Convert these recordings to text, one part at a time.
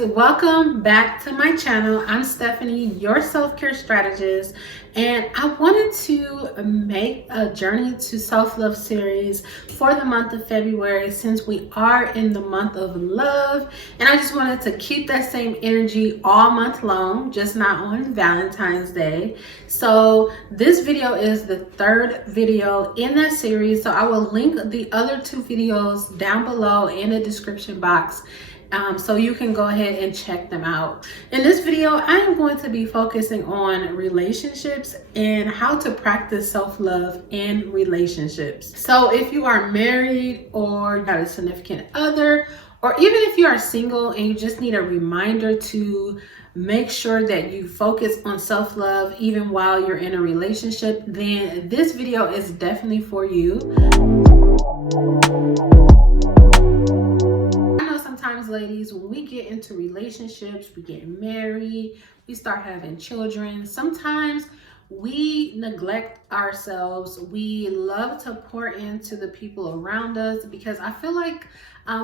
ladies, welcome back to my channel. I'm Stephanie, your self-care strategist, and I wanted to make a journey to self-love series for the month of February since we are in the month of love, and I just wanted to keep that same energy all month long, just not on Valentine's Day. So this video is the third video in that series, so I will link the other two videos down below in the description box. So you can go ahead and check them out. In this video, I am going to be focusing on relationships and how to practice self-love in relationships. So if you are married or you got a significant other, or even if you are single and you just need a reminder to make sure that you focus on self-love even while you're in a relationship, then this video is definitely for you. Ladies, when we get into relationships, we get married, we start having children, sometimes we neglect ourselves. We love to pour into the people around us because I feel like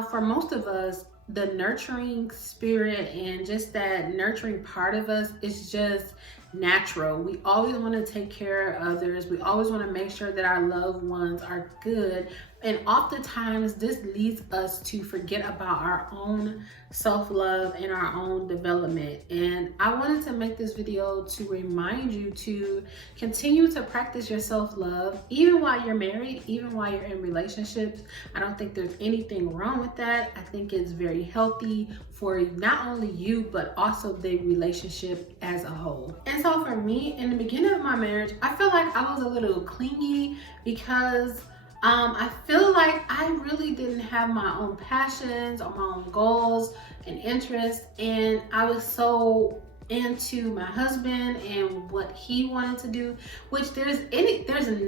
for most of us, the nurturing spirit and just that nurturing part of us is just natural. We always want to take care of others. We always want to make sure that our loved ones are good. And oftentimes this leads us to forget about our own self-love and our own development. And I wanted to make this video to remind you to continue to practice your self-love, even while you're married, even while you're in relationships. I don't think there's anything wrong with that. I think it's very healthy for not only you, but also the relationship as a whole. And so for me, in the beginning of my marriage, I feel like I was a little clingy because I feel like I really didn't have my own passions or my own goals and interests, and I was so into my husband and what he wanted to do, which there's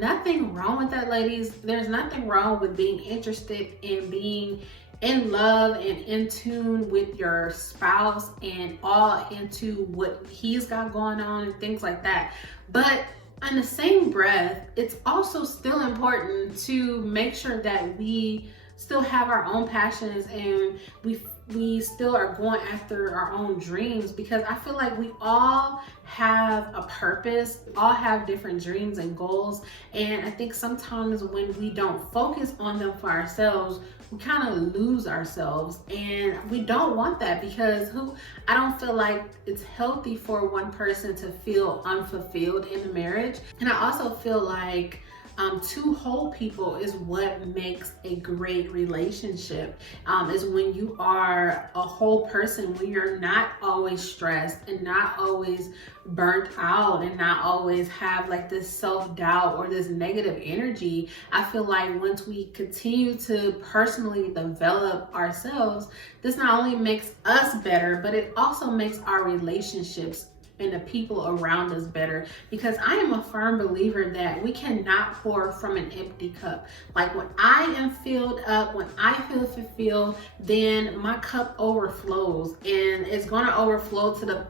nothing wrong with that, ladies. There's nothing wrong with being interested in being in love and in tune with your spouse and all into what he's got going on and things like that. But in the same breath, it's also still important to make sure that we still have our own passions and we still are going after our own dreams, because I feel like we all have a purpose, we all have different dreams and goals, and I think sometimes when we don't focus on them for ourselves, we kind of lose ourselves, and we don't want that because I don't feel like it's healthy for one person to feel unfulfilled in a marriage. And I also feel like two whole people is what makes a great relationship, is when you are a whole person, when you're not always stressed and not always burnt out and not always have like this self-doubt or this negative energy. I feel like once we continue to personally develop ourselves, this not only makes us better, but it also makes our relationships and the people around us better, because I am a firm believer that we cannot pour from an empty cup. Like when I am filled up, when I feel fulfilled, then my cup overflows, and it's going to overflow to the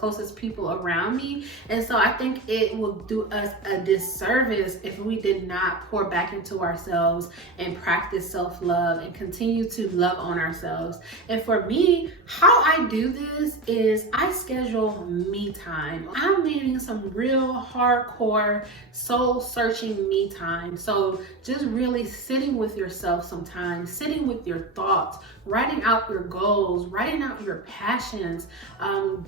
closest people around me. And so I think it will do us a disservice if we did not pour back into ourselves and practice self-love and continue to love on ourselves. And for me, how I do this is I schedule me time. I'm needing some real hardcore soul searching me time. So just really sitting with yourself sometimes, sitting with your thoughts, writing out your goals, writing out your passions,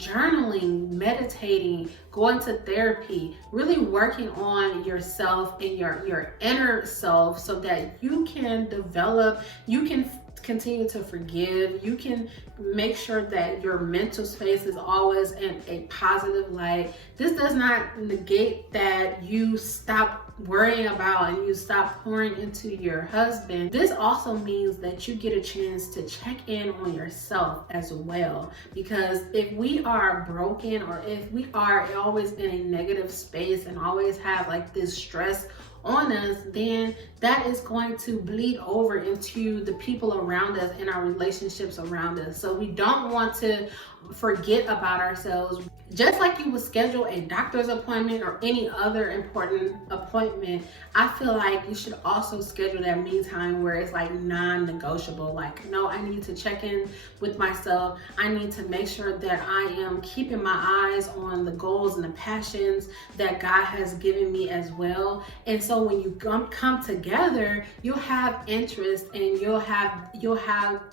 journaling, meditating, going to therapy, really working on yourself and your inner self so that you can develop, you can continue to forgive, you can make sure that your mental space is always in a positive light. This does not negate that you stop worrying about and you stop pouring into your husband. This also means that you get a chance to check in on yourself as well, because if we are broken or if we are always in a negative space and always have like this stress on us, then that is going to bleed over into the people around us and our relationships around us. So we don't want to forget about ourselves. Just like you would schedule a doctor's appointment or any other important appointment, I feel like you should also schedule that me time where it's like non-negotiable. Like, no, I need to check in with myself. I need to make sure that I am keeping my eyes on the goals and the passions that God has given me as well. And so when you come together, you'll have interest and you'll have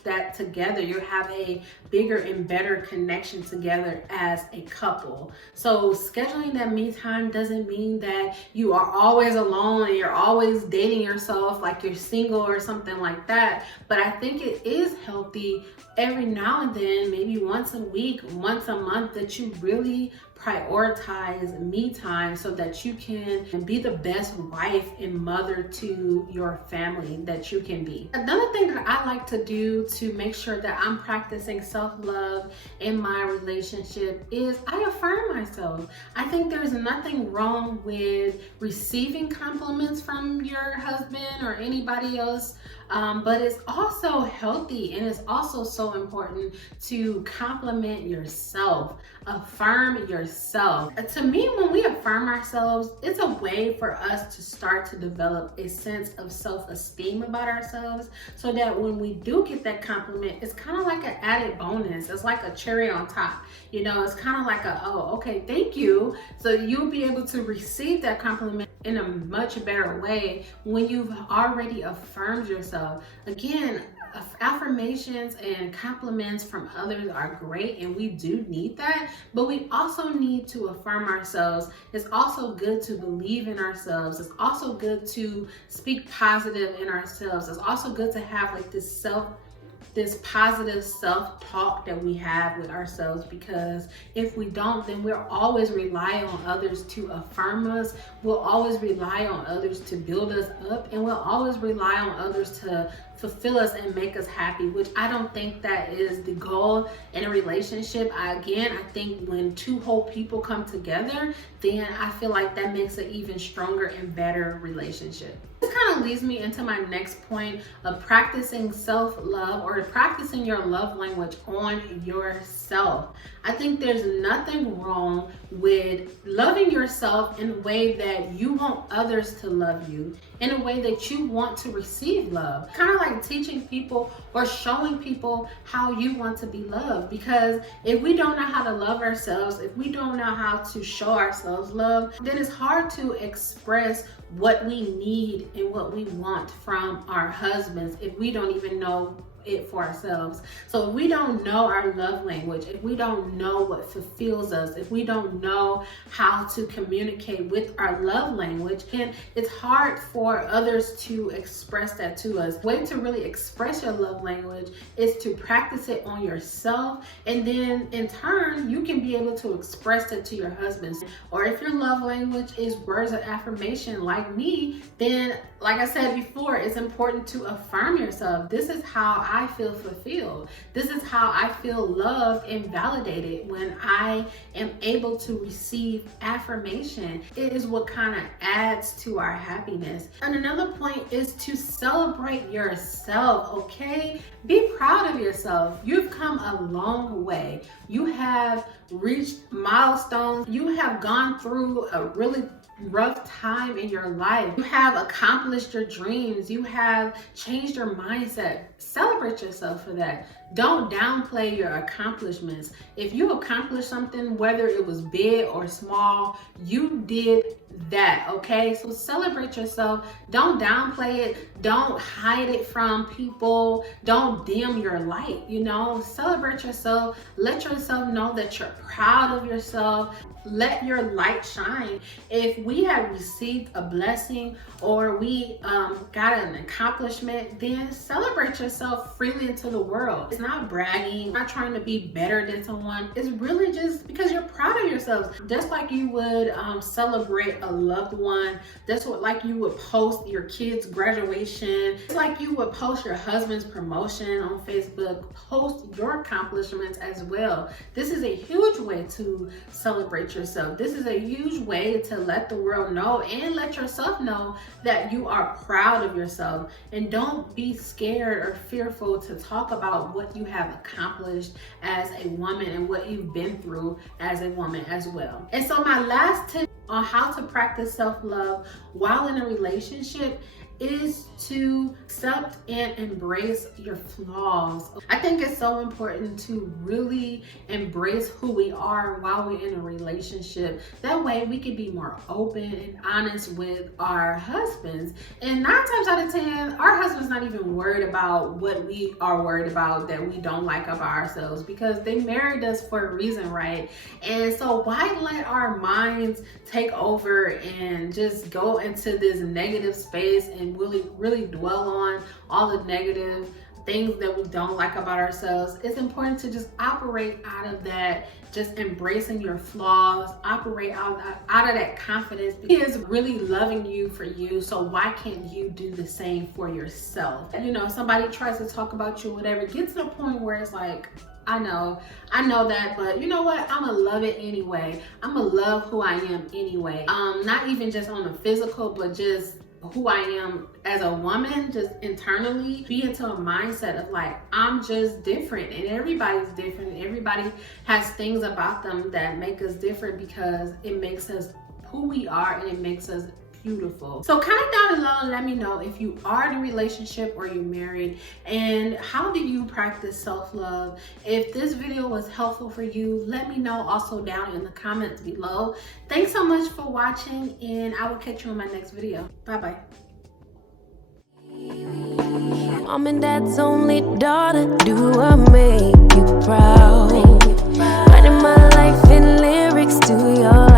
that together. You'll have a bigger and better connection together as a couple. So scheduling that me time doesn't mean that you are always alone and you're always dating yourself like you're single or something like that. But I think it is healthy every now and then, maybe once a week, once a month, that you really prioritize me time so that you can be the best wife and mother to your family that you can be. Another thing that I like to do to make sure that I'm practicing self-love in my relationship is I affirm myself. I think there's nothing wrong with receiving compliments from your husband or anybody else, but it's also healthy and it's also so important to compliment yourself. Affirm yourself. To me, when we affirm ourselves, it's a way for us to start to develop a sense of self-esteem about ourselves, so that when we do get that compliment, it's kind of like an added bonus. It's like a cherry on top. You know, it's kind of like oh, okay, thank you. So you'll be able to receive that compliment in a much better way when you've already affirmed yourself. Again, affirmations and compliments from others are great, and we do need that, but we also need to affirm ourselves. It's also good to believe in ourselves. It's also good to speak positive in ourselves. It's also good to have like this positive self-talk that we have with ourselves, because if we don't, then we'll always rely on others to affirm us. We'll always rely on others to build us up, and we'll always rely on others to fulfill us and make us happy, which I don't think that is the goal in a relationship. I think when two whole people come together, then I feel like that makes an even stronger and better relationship. This kind of leads me into my next point of practicing self-love, or practicing your love language on yourself. I think there's nothing wrong with loving yourself in a way that you want others to love you, in a way that you want to receive love. Kind of like teaching people or showing people how you want to be loved. Because if we don't know how to love ourselves, if we don't know how to show ourselves love, then it's hard to express what we need and what we want from our husbands if we don't even know it for ourselves. So if we don't know our love language, if we don't know what fulfills us, if we don't know how to communicate with our love language, then it's hard for others to express that to us. The way to really express your love language is to practice it on yourself, and then in turn you can be able to express it to your husband. Or if your love language is words of affirmation like me, then like I said before, it's important to affirm yourself. This is how I feel fulfilled. This is how I feel loved and validated when I am able to receive affirmation. It is what kind of adds to our happiness. And another point is to celebrate yourself, okay? Be proud of yourself. You've come a long way. You have reached milestones. You have gone through a really rough time in your life. You have accomplished your dreams. You have changed your mindset. Celebrate yourself for that. Don't downplay your accomplishments. If you accomplished something, whether it was big or small, you did that, okay? So celebrate yourself. Don't downplay it. Don't hide it from people. Don't dim your light, Celebrate yourself. Let yourself know that you're proud of yourself. Let your light shine. If we have received a blessing or we got an accomplishment, then celebrate yourself freely into the world. It's not bragging, not trying to be better than someone. It's really just because you're proud of yourself. Just like you would celebrate a loved one. That's what, like you would post your kids' graduation. It's like you would post your husband's promotion on Facebook. Post your accomplishments as well. This is a huge way to celebrate yourself. This is a huge way to let the world know and let yourself know that you are proud of yourself. And don't be scared or fearful to talk about what you have accomplished as a woman and what you've been through as a woman as well. And so my last tip on how to practice self-love while in a relationship is to accept and embrace your flaws. I think it's so important to really embrace who we are while we're in a relationship. That way we can be more open and honest with our husbands. And 9 times out of 10, our husband's not even worried about what we are worried about that we don't like about ourselves, because they married us for a reason, right? And so why let our minds take over and just go into this negative space and really dwell on all the negative things that we don't like about ourselves? It's important to just operate out of that, just embracing your flaws, operate out of that confidence. He is really loving you for you, so why can't you do the same for yourself? You know, somebody tries to talk about you, whatever, get to the point where it's like, I know that, but you know what? I'm gonna love it anyway. I'm gonna love who I am anyway. Not even just on the physical, but just who I am as a woman, just internally. Be into a mindset of like, I'm just different, and everybody's different. Everybody has things about them that make us different, because it makes us who we are and it makes us beautiful. So comment down below and let me know if you are in a relationship or you're married, and how do you practice self-love. If this video was helpful for you, let me know also down in the comments below. Thanks so much for watching, and I will catch you in my next video. Bye bye. Mom and Dad's only daughter, do I make you proud? Writing my life in lyrics to yours.